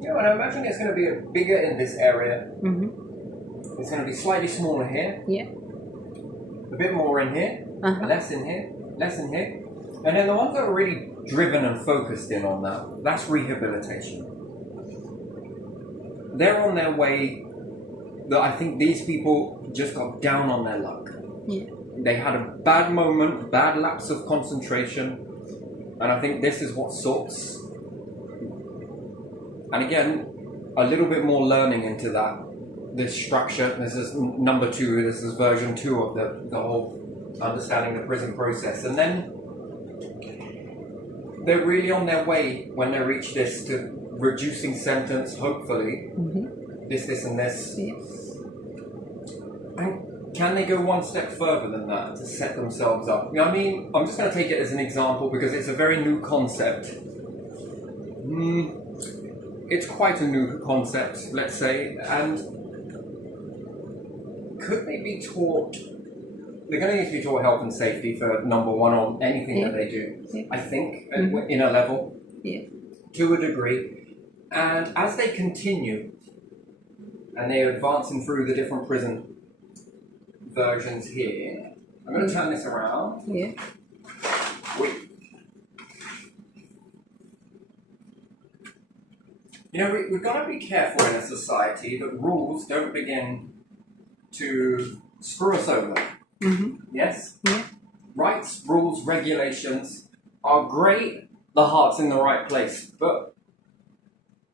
Yeah, and I imagine it's going to be bigger in this area. Mm-hmm. It's going to be slightly smaller here. Yeah. A bit more in here. Uh-huh. Less in here. Less in here. And then the ones that are really driven and focused in on that, that's rehabilitation. They're on their way. That I think these people just got down on their luck. Yeah. They had a bad moment, bad lapse of concentration, and I think this is what sorts. And again, a little bit more learning into that. This structure. This is number 2. This is version 2 of the whole understanding the prison process, and then they're really on their way when they reach this to reducing sentence. Hopefully, this, and this. Yes. And can they go one step further than that to set themselves up? You know, I mean, I'm just going to take it as an example because it's a very new concept. It's quite a new concept, let's say, and could they be taught? They're going to need to be taught health and safety for number 1 on anything that they do. Yeah. I think in a level, to a degree, and as they continue and they're advancing through the different prison versions here, I'm going to turn this around. Yeah. You know, we've got to be careful in a society that rules don't begin to screw us over. Yes? Yeah. Rights, rules, regulations are great, the heart's in the right place, but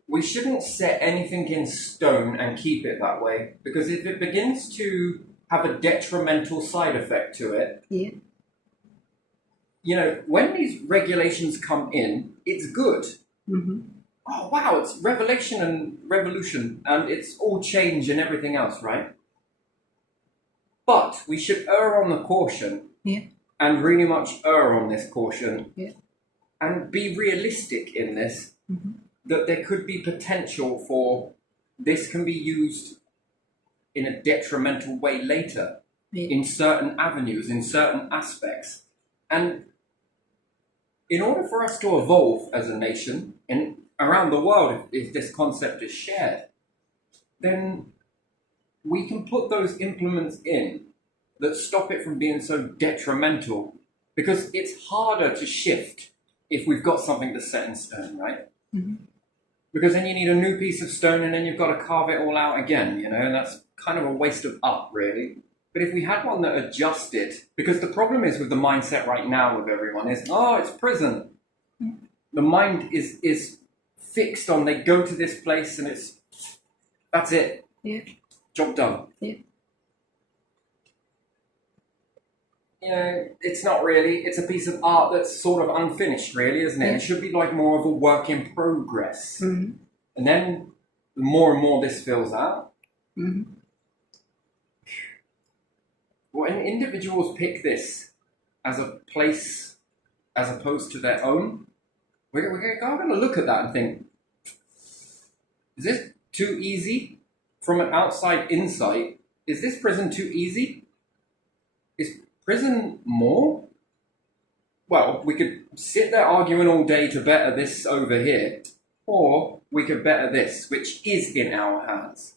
we shouldn't set anything in stone and keep it that way, because if it begins to have a detrimental side effect to it, you know, when these regulations come in, it's good. Oh wow, it's revelation and revolution, and it's all change and everything else, right? But we should err on the caution, and really much err on this caution, and be realistic in this, that there could be potential for this can be used in a detrimental way later, in certain avenues, in certain aspects. And in order for us to evolve as a nation, and around the world, if this concept is shared, then we can put those implements in that stop it from being so detrimental, because it's harder to shift if we've got something that's set in stone, right? Because then you need a new piece of stone and then you've got to carve it all out again, you know, and that's kind of a waste of art, really. But if we had one that adjusted, because the problem is with the mindset right now with everyone is, oh, it's prison. The mind is fixed on, they go to this place and that's it. Job done. You know, it's not really, it's a piece of art that's sort of unfinished, really, isn't it? It should be like more of a work in progress. And then the more and more this fills out, when individuals pick this as a place as opposed to their own, we're going to look at that and think, is this too easy? From an outside insight, is this prison too easy? Is prison more? Well, we could sit there arguing all day to better this over here, or we could better this, which is in our hands,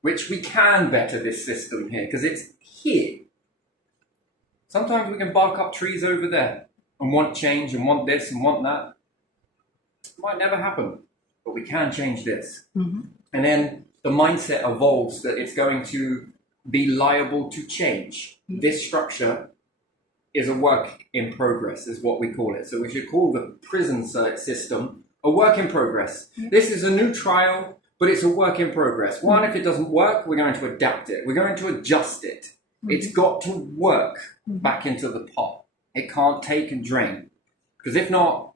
which we can better this system here, because it's here. Sometimes we can bark up trees over there and want change and want this and want that. It might never happen, but we can change this. And then the mindset evolves that it's going to be liable to change. This structure is a work in progress, is what we call it. So we should call the prison system a work in progress. This is a new trial, but it's a work in progress. One, if it doesn't work, we're going to adapt it. We're going to adjust it. It's got to work back into the pot. It can't take and drain. Because if not,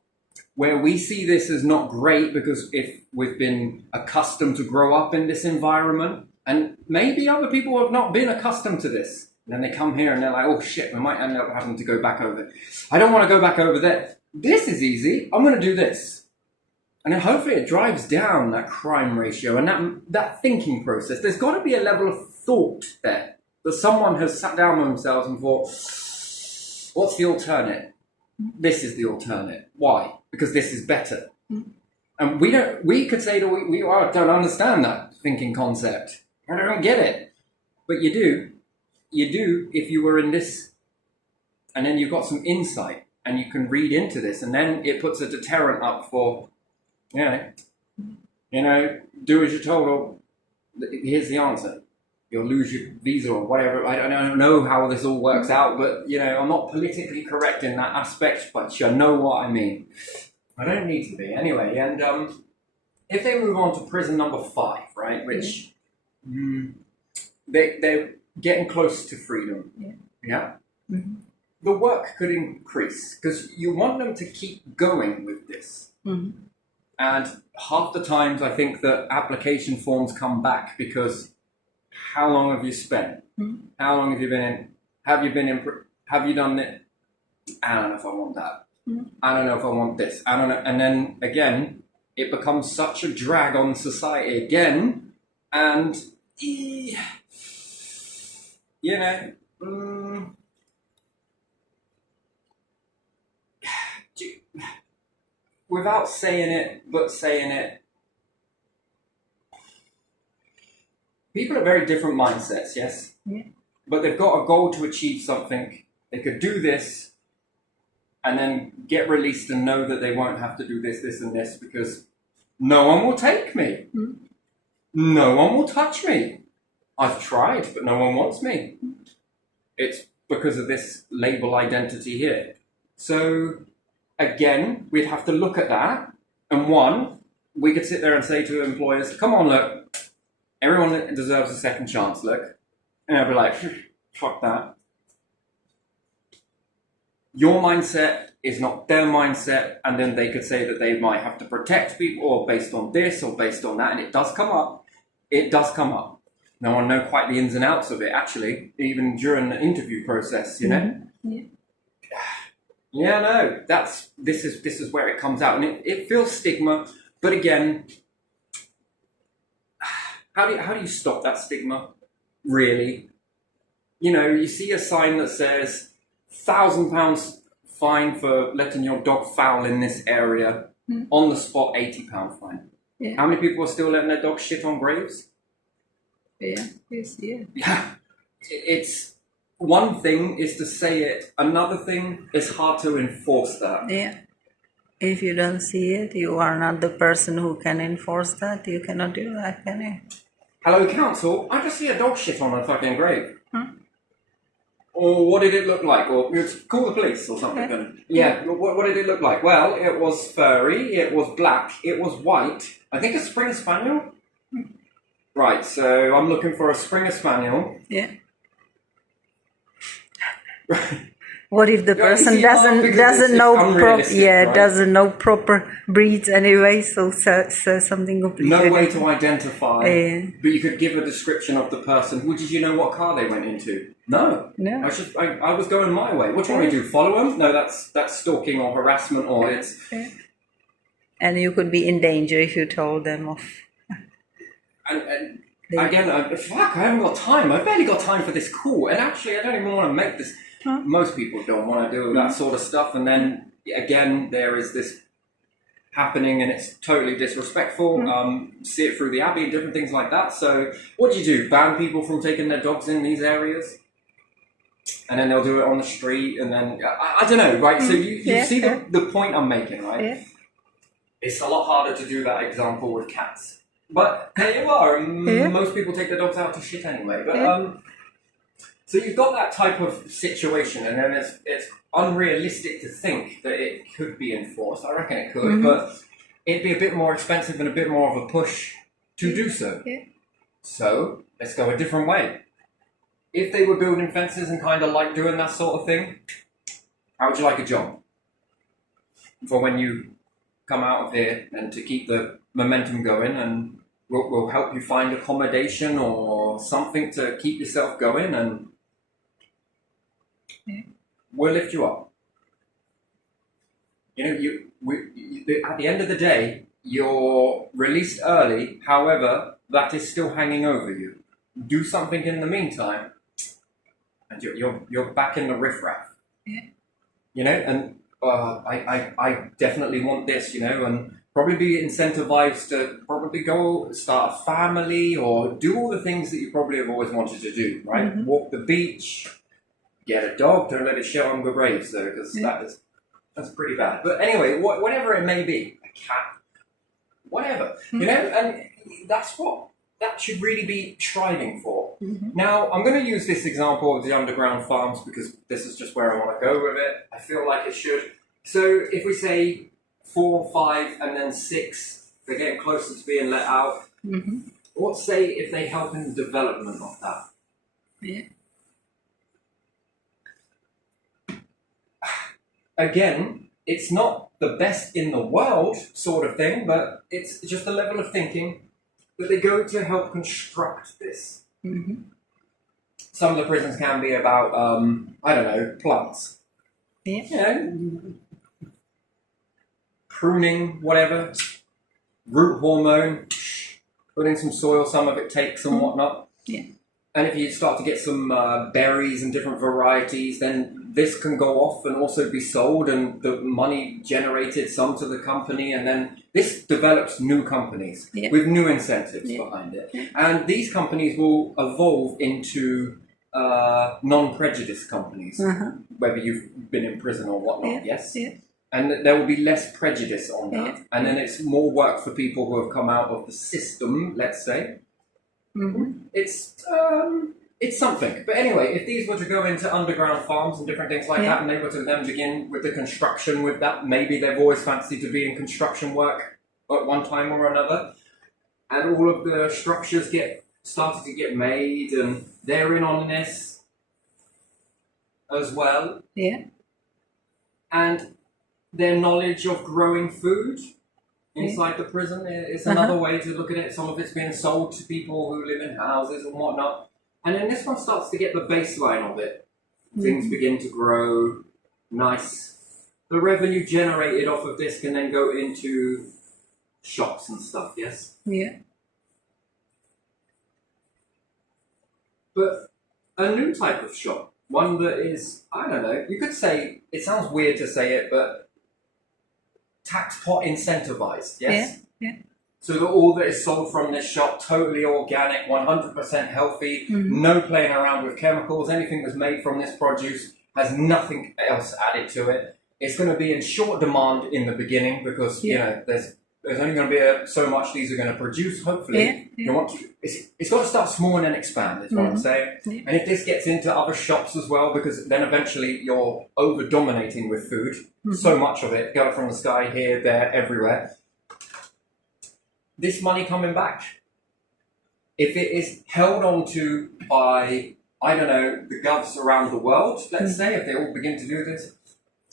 where we see this as not great, because if we've been accustomed to grow up in this environment, and maybe other people have not been accustomed to this, and then they come here and they're like, oh shit, we might end up having to go back over. I don't want to go back over there. This is easy. I'm going to do this. And then hopefully it drives down that crime ratio and that thinking process. There's got to be a level of thought there, that someone has sat down with themselves and thought, what's the alternate? This is the alternate. Why? Because this is better. And And we could say that we don't understand that thinking concept. I don't get it. But you do if you were in this, and then you've got some insight and you can read into this, and then it puts a deterrent up for, do as you're told, or here's the answer. You'll lose your visa or whatever. I don't know how this all works out, but, I'm not politically correct in that aspect, but you know what I mean. I don't need to be. Anyway, and if they move on to prison number 5, right, which they're getting close to freedom, yeah? Mm-hmm. The work could increase because you want them to keep going with this. Mm-hmm. And half the times I think that application forms come back because how long have you spent? Mm-hmm. How long have you been in? Have you done it? I don't know if I want that. Mm-hmm. I don't know if I want this. I don't know. And then again, it becomes such a drag on society again. And, without saying it, but saying it, people are very different mindsets, yes? Yeah. But they've got a goal to achieve something. They could do this and then get released and know that they won't have to do this, this, and this because no one will take me. Mm. No one will touch me. I've tried, but no one wants me. It's because of this label identity here. So, again, we'd have to look at that. And one, we could sit there and say to employers, come on, look, everyone deserves a second chance, look. And I'd be like, fuck that. Your mindset is not their mindset. And then they could say that they might have to protect people or based on this or based on that. And it does come up. It does come up. No one knows quite the ins and outs of it, actually, even during the interview process, you know? Yeah. Yeah, no, this is where it comes out. And it feels stigma. But again, how do you stop that stigma, really? You see a sign that says £1,000 fine for letting your dog foul in this area. On the spot, £80 fine. Yeah. How many people are still letting their dogs shit on graves? Yeah, yes, yeah. Yeah, it's one thing is to say it. Another thing is hard to enforce that. Yeah. If you don't see it, you are not the person who can enforce that. You cannot do that, can you? Hello, council. I just see a dog shit on a fucking grave. Or what did it look like? Or call the police or something. Yeah. What did it look like? Well, it was furry. It was black. It was white. I think a Springer Spaniel. Right. So I'm looking for a Springer Spaniel. Yeah. What if the person doesn't know proper breeds anyway? So something completely no way to identify. But you could give a description of the person. Well, did you know what car they went into? No. I was going my way. What do you want me to do? Follow them? No, that's stalking or harassment or it's. Yeah. And you could be in danger if you told them of. And again, I haven't got time. I've barely got time for this call. And actually, I don't even want to make this. Most people don't want to do that sort of stuff. And then, again, there is this happening and it's totally disrespectful. See it through the Abbey and different things like that. So what do you do? Ban people from taking their dogs in these areas? And then they'll do it on the street and then, I don't know, right? So you see the point I'm making, right? Yeah. It's a lot harder to do that example with cats. But there you are. Most people take their dogs out to shit anyway. But so you've got that type of situation, and then it's unrealistic to think that it could be enforced. I reckon it could, but it'd be a bit more expensive and a bit more of a push to do so. Yeah. So let's go a different way. If they were building fences and kind of like doing that sort of thing, how would you like a job? For when you come out of here and to keep the momentum going, and we'll help you find accommodation or something to keep yourself going, and we'll lift you up. At the end of the day, you're released early. However, that is still hanging over you. Do something in the meantime, and you're back in the riffraff. Yeah. And I definitely want this. And probably be incentivized to probably go start a family or do all the things that you probably have always wanted to do, right? Walk the beach, get a dog, don't let it shit on the graves though, because that's pretty bad. But anyway, whatever it may be, a cat, whatever, you know, and that's what that should really be striving for. Now, I'm going to use this example of the underground farms because this is just where I want to go with it. I feel like it should. So if we say 4, 5, and then 6, they're getting closer to being let out. What say if they help in the development of that? Yeah. Again, it's not the best in the world sort of thing, but it's just a level of thinking that they go to help construct this. Some of the prisons can be about, I don't know, plants. Yeah. You know, pruning, whatever, root hormone, put in some soil, some of it takes and whatnot. Yeah. And if you start to get some berries and different varieties, then this can go off and also be sold, and the money generated some to the company, and then this develops new companies with new incentives behind it. And these companies will evolve into non-prejudice companies, whether you've been in prison or whatnot, yes? And there will be less prejudice on that. And then it's more work for people who have come out of the system, let's say. It's something. But anyway, if these were to go into underground farms and different things like that, and they were to then begin with the construction with that, maybe they've always fancied to be in construction work at one time or another, and all of the structures started to get made, and they're in on this as well. Yeah. And their knowledge of growing food inside the prison is another way to look at it. Some of it's being sold to people who live in houses and whatnot. And then this one starts to get the baseline of it. Things begin to grow. Nice. The revenue generated off of this can then go into shops and stuff, yes? Yeah. But a new type of shop, one that is, I don't know, you could say, it sounds weird to say it, but tax pot incentivized, yes? Yeah. So that all that is sold from this shop, totally organic, 100% healthy, no playing around with chemicals, anything that's made from this produce has nothing else added to it. It's going to be in short demand in the beginning because, you know, there's only going to be so much these are going to produce, hopefully. You want to, it's got to start small and then expand, is what I'm saying. And if this gets into other shops as well, because then eventually you're over-dominating with food, so much of it, going from the sky here, there, everywhere. This money coming back, if it is held onto by, I don't know, the govs around the world, let's say, if they all begin to do this,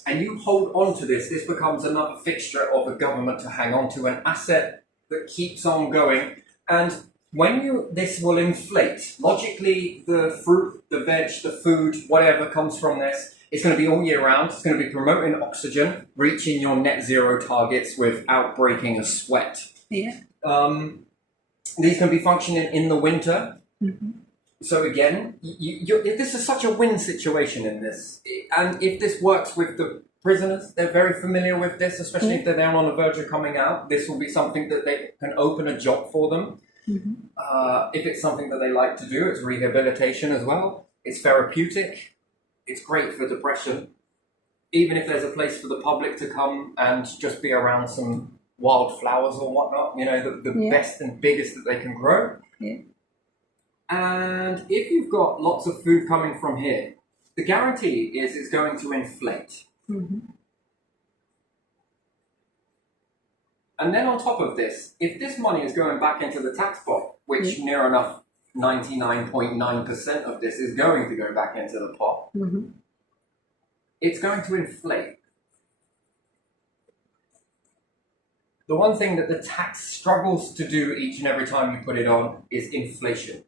and you hold on to this, this becomes another fixture of a government to hang on to, an asset that keeps on going. And when this will inflate, logically, the fruit, the veg, the food, whatever comes from this, it's going to be all year round. It's going to be promoting oxygen, reaching your net zero targets without breaking a sweat. Yeah. These can be functioning in the winter. So again, this is such a win situation in this. And if this works with the prisoners, they're very familiar with this, especially if they're there on the verge of coming out. This will be something that they can open a job for them. If it's something that they like to do, it's rehabilitation as well. It's therapeutic. It's great for depression. Even if there's a place for the public to come and just be around some wildflowers or whatnot, you know, the best and biggest that they can grow. And if you've got lots of food coming from here, the guarantee is it's going to inflate. And then on top of this, if this money is going back into the tax pot, which near enough 99.9% of this is going to go back into the pot, it's going to inflate. The one thing that the tax struggles to do each and every time you put it on is inflation.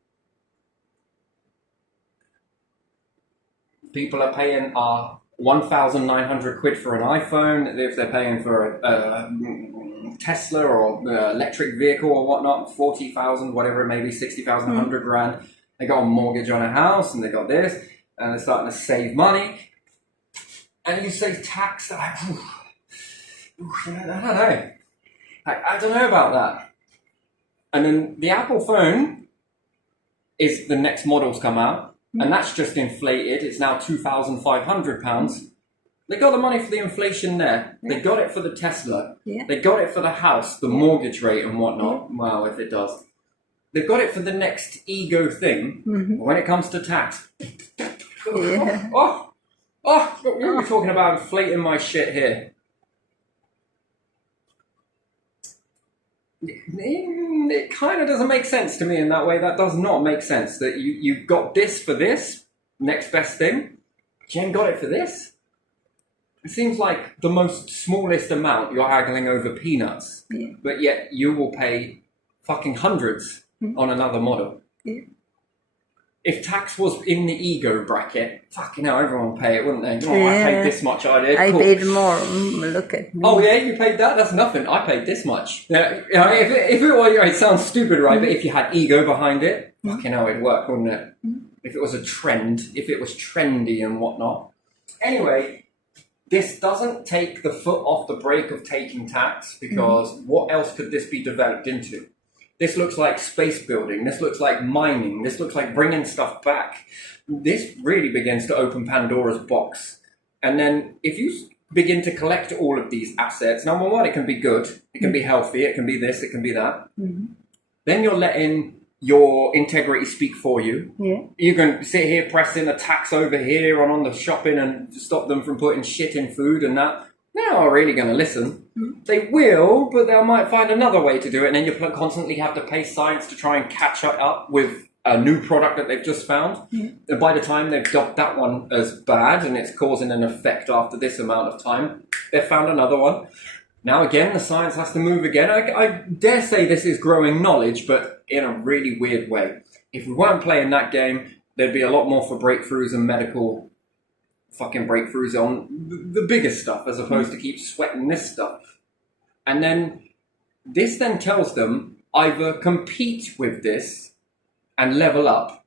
People are paying 1,900 quid for an iPhone. If they're paying for a Tesla or electric vehicle or whatnot, 40,000, whatever it may be, 60,000, 100 grand. They got a mortgage on a house and they got this, and they're starting to save money. And you say tax, I don't know. I don't know about that. And then the Apple phone is the next model's come out, and that's just inflated. It's now £2,500. They got the money for the inflation there. They got it for the Tesla. Yeah. They got it for the house, the mortgage rate and whatnot. Wow, if it does. They've got it for the next ego thing. When it comes to tax. Yeah. You're talking about inflating my shit here. It kind of doesn't make sense to me in that way. That does not make sense. That you got this for this, next best thing, but you ain't got it for this. It seems like the most smallest amount you're haggling over peanuts, but yet you will pay fucking hundreds on another model. Yeah. If tax was in the ego bracket, fucking hell, everyone would pay it, wouldn't they? Oh, I paid this much, I did. I Cool. paid more. Look at me. Oh yeah, you paid that? That's nothing. I paid this much. Yeah, if it was, it sounds stupid, right? But if you had ego behind it, fucking hell, it'd work, wouldn't it? If it was a trend, if it was trendy and whatnot. Anyway, this doesn't take the foot off the brake of taking tax, because what else could this be developed into? This looks like space building. This looks like mining. This looks like bringing stuff back. This really begins to open Pandora's box. And then if you begin to collect all of these assets, number one, it can be good. It can be healthy. It can be this. It can be that. Then you're letting your integrity speak for you. Yeah. You can sit here pressing a tax over here on the shopping and stop them from putting shit in food and that. They're not really going to listen. They will, but they might find another way to do it, and then you constantly have to pay science to try and catch up with a new product that they've just found. And by the time they've got that one as bad and it's causing an effect after this amount of time, they've found another one. Now again, the science has to move again. I dare say this is growing knowledge, but in a really weird way. If we weren't playing that game, there'd be a lot more for breakthroughs and medical fucking breakthroughs on the bigger stuff, as opposed to keep sweating this stuff. And then this then tells them either compete with this and level up,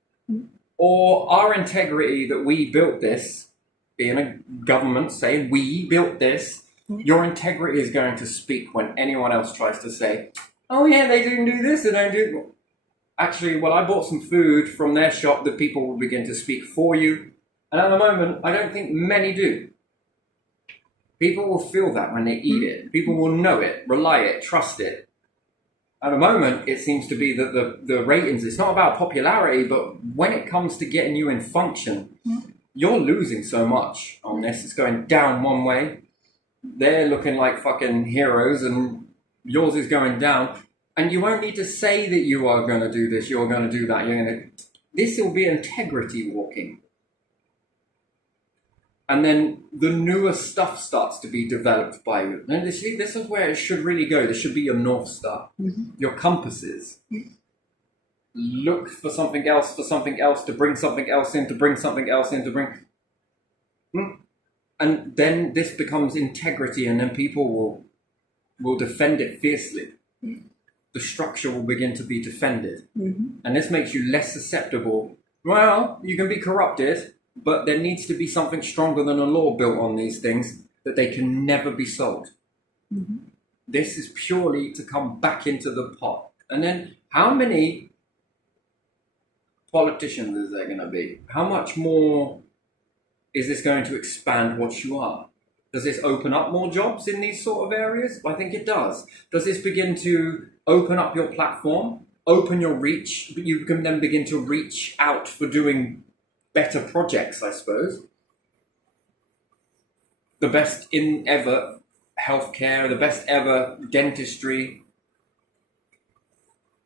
or our integrity that we built this, being a government saying we built this, your integrity is going to speak when anyone else tries to say, oh yeah, they didn't do this, they don't do. Actually, well, I bought some food from their shop, that people will begin to speak for you. And at the moment, I don't think many do. People will feel that when they eat it. People will know it, rely it, trust it. At the moment, it seems to be that the ratings, it's not about popularity, but when it comes to getting you in function, you're losing so much on this. It's going down one way. They're looking like fucking heroes, and yours is going down. And you won't need to say that you are going to do this, you're going to do that. This will be integrity walking. And then the newer stuff starts to be developed by you. And this is where it should really go. This should be your North Star, your compasses. Look for something else, to bring something else in, to bring something else in, to bring... And then this becomes integrity, and then people will defend it fiercely. The structure will begin to be defended. And this makes you less susceptible. Well, you can be corrupted, but there needs to be something stronger than a law built on these things, that they can never be sold. This is purely to come back into the pot. And then how many politicians is there going to be? How much more is this going to expand what you are? Does this open up more jobs in these sort of areas? I think it does. Does this begin to open up your platform, open your reach? You can then begin to reach out for doing better projects, I suppose. The best in ever healthcare, the best ever dentistry.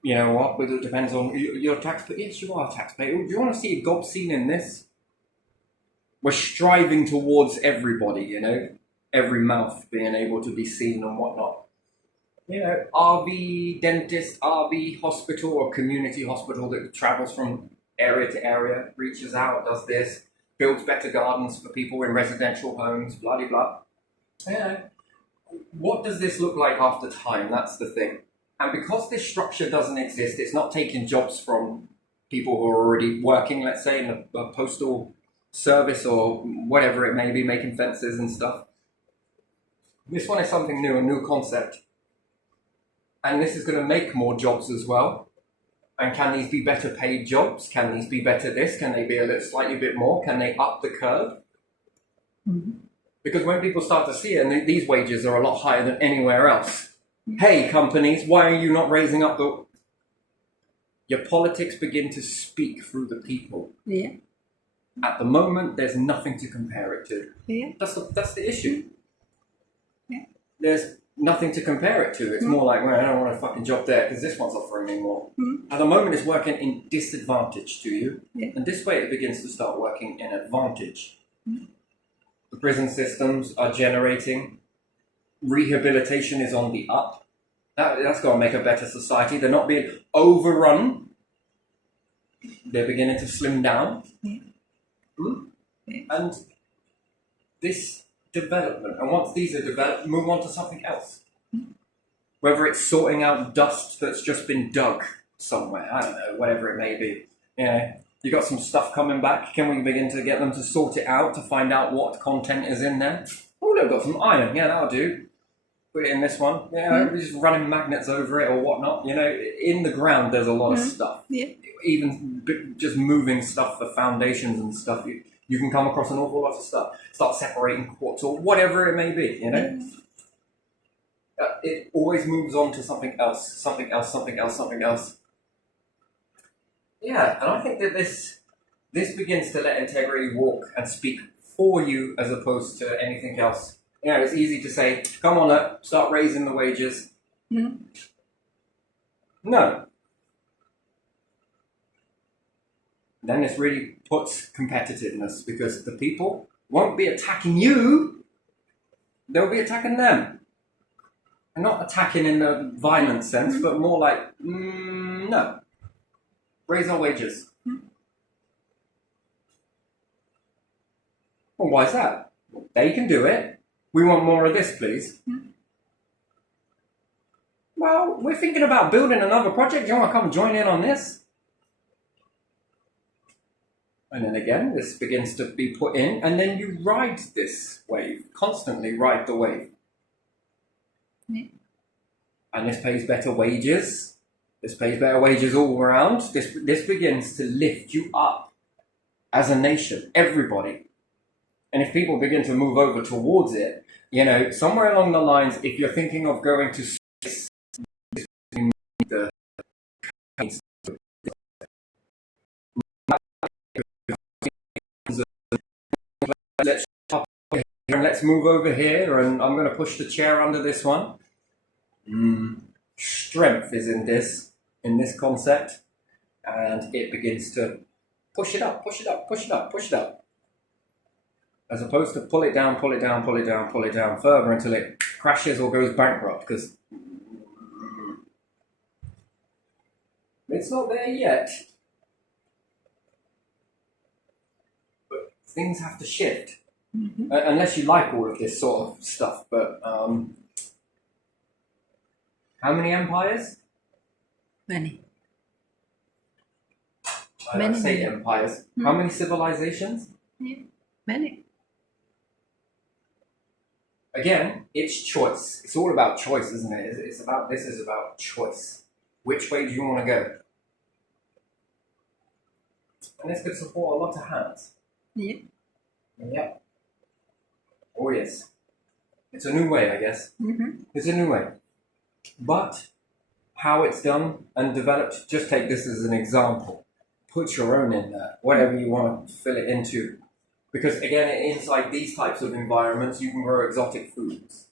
You know what? But it depends on your taxpayer. Yes, you are a taxpayer. Do you want to see a gob scene in this? We're striving towards everybody, every mouth being able to be seen and whatnot. RV dentist, RV hospital, or community hospital that travels from area to area, reaches out, does this, builds better gardens for people in residential homes, blah, blah, blah. What does this look like after time? That's the thing. And because this structure doesn't exist, it's not taking jobs from people who are already working, let's say, in a postal service or whatever it may be, making fences and stuff. This one is something new, a new concept. And this is going to make more jobs as well. And can these be better paid jobs? Can these be better this? Can they be a little slightly bit more? Can they up the curve? Mm-hmm. Because when people start to see it, and these wages are a lot higher than anywhere else. Hey, companies, why are you not raising up the... Your politics begin to speak through the people. Yeah. At the moment, there's nothing to compare it to. Yeah. That's the issue. Yeah. There's nothing to compare it to. It's more like, well, I don't want a fucking job there because this one's offering me more. At the moment, it's working in disadvantage to you. Yeah. And this way, it begins to start working in advantage. The prison systems are generating. Rehabilitation is on the up. That's got to make a better society. They're not being overrun. They're beginning to slim down. Yeah. Yeah. And this development, and once these are developed, move on to something else. Whether it's sorting out dust that's just been dug somewhere, I don't know, whatever it may be. You know, you got some stuff coming back. Can we begin to get them to sort it out to find out what content is in there? Oh, they've got some iron. Yeah, that'll do. Put it in this one. Yeah, just running magnets over it or whatnot. You know, in the ground there's a lot of stuff. Yeah. Even just moving stuff for foundations and stuff, you can come across an awful lot of stuff. Start separating quartz or whatever it may be. You know, it always moves on to something else, something else, something else, something else. Yeah, and I think that this begins to let integrity walk and speak for you as opposed to anything else. You know, it's easy to say, come on up, start raising the wages. No. Then this really puts competitiveness because the people won't be attacking you, they'll be attacking them. And not attacking in the violent sense, but more like, no. Raise our wages. Well, why is that? They can do it. We want more of this, please. Well, we're thinking about building another project. Do you want to come join in on this? And then again, this begins to be put in, and then you ride this wave, constantly ride the wave. And this pays better wages. This pays better wages all around. This begins to lift you up as a nation, everybody. And if people begin to move over towards it, you know, somewhere along the lines, if you're thinking of going to space, let's move over here, and I'm going to push the chair under this one. Strength is in this concept, and it begins to push it up, push it up, push it up, push it up. As opposed to pull it down, pull it down, pull it down, pull it down further until it crashes or goes bankrupt, because it's not there yet. But things have to shift. Unless you like all of this sort of stuff. But how many empires? Many. I say empires. How many civilizations? Yeah. Many. Again, it's choice. It's all about choice, isn't it? This is about choice. Which way do you want to go? And this could support a lot of hands. Yeah. Yep. Oh yes. It's a new way, I guess. It's a new way. But how it's done and developed, just take this as an example. Put your own in there, whatever you want to fill it into. Because again, inside these types of environments, you can grow exotic foods.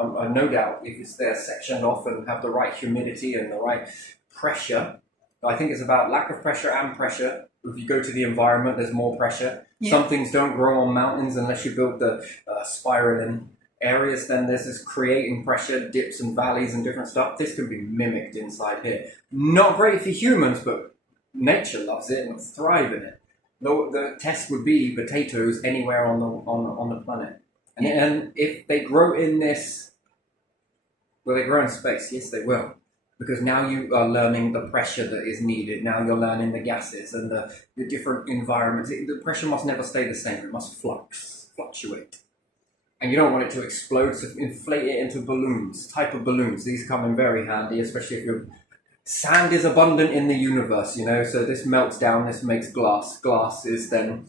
No doubt, if they're sectioned off and have the right humidity and the right pressure. I think it's about lack of pressure and pressure. If you go to the environment, there's more pressure. Yeah. Some things don't grow on mountains unless you build the spiraling areas. Then there's this creating pressure, dips and valleys and different stuff. This can be mimicked inside here. Not great for humans, but nature loves it and thrive in it. The test would be potatoes anywhere on the planet. And if they grow in this, will they grow in space? Yes, they will. Because now you are learning the pressure that is needed. Now you're learning the gases and the different environments. The pressure must never stay the same. It must fluctuate. and you don't want it to explode, so inflate it into balloons, type of balloons. These come in very handy, especially if you're... Sand is abundant in the universe, you know, so this melts down, this makes glass. Glass is then,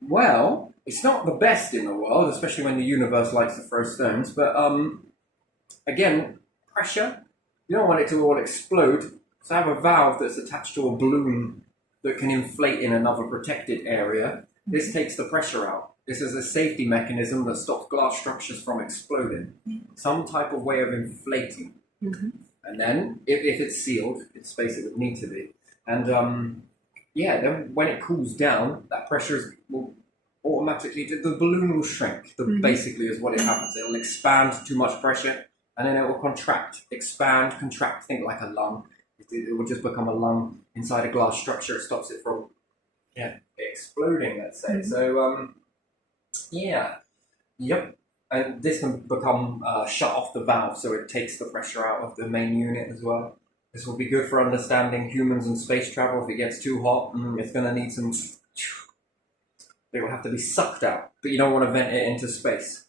well, it's not the best in the world, especially when the universe likes to throw stones, but again, pressure, you don't want it to all explode, so have a valve that's attached to a balloon that can inflate in another protected area. This takes the pressure out. This is a safety mechanism that stops glass structures from exploding. Some type of way of inflating. Mm-hmm. And then, if it's sealed, it's space it would need to be. And yeah, then when it cools down, that pressure will automatically, the balloon will shrink. Basically is what it happens. It'll expand to too much pressure, and then it will contract, expand, contract. Think like a lung. It will just become a lung inside a glass structure. It stops it from exploding, let's say. So, yeah, yep. And this can become shut off the valve, so it takes the pressure out of the main unit as well. This will be good for understanding humans and space travel. If it gets too hot, it's going to need some... It will have to be sucked out, but you don't want to vent it into space.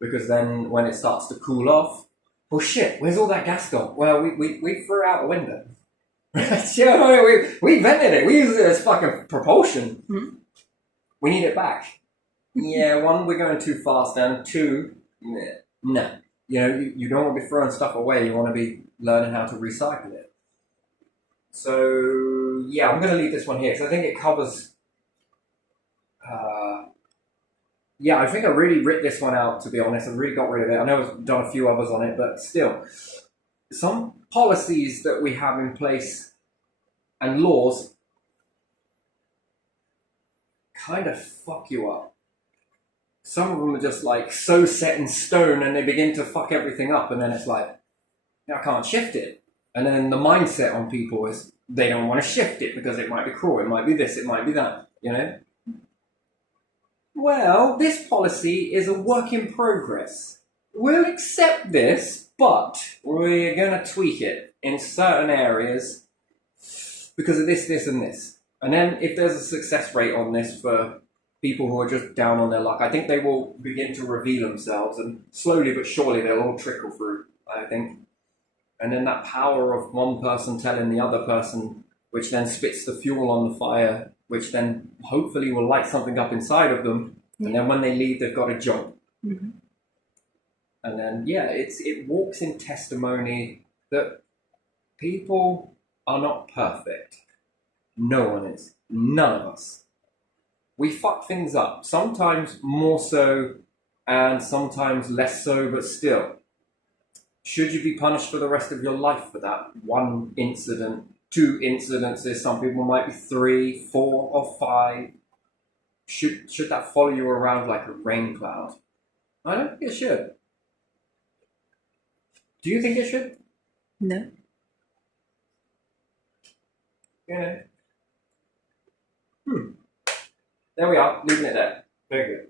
Because then when it starts to cool off, well, shit, where's all that gas gone? Well, we threw it out the window. we vented it. We used it as fucking propulsion. We need it back. Yeah, one, we're going too fast, and two, no. You know, you don't want to be throwing stuff away. You want to be learning how to recycle it. So, yeah, I'm going to leave this one here because I think it covers... yeah, I think I really ripped this one out, to be honest. I really got rid of it. I know I've done a few others on it, but still. Some policies that we have in place and laws kind of fuck you up. Some of them are just like so set in stone and they begin to fuck everything up, and then it's like, I can't shift it. And then the mindset on people is they don't want to shift it because it might be cruel, it might be this, it might be that, you know? Well, this policy is a work in progress. We'll accept this, but we're going to tweak it in certain areas because of this, this, and this. And then if there's a success rate on this for people who are just down on their luck, I think they will begin to reveal themselves, and slowly but surely they'll all trickle through, I think. And then that power of one person telling the other person, which then spits the fuel on the fire, which then hopefully will light something up inside of them. And then when they leave, they've got a job. And then, yeah, it walks in testimony that people are not perfect. No one is. None of us. We fuck things up. Sometimes more so and sometimes less so, but still. Should you be punished for the rest of your life for that one incident, 2 incidences? Some people might be 3, 4, or 5. Should that follow you around like a rain cloud? I don't think it should. Do you think it should? No. Yeah. There we are, leaving it there. Very good.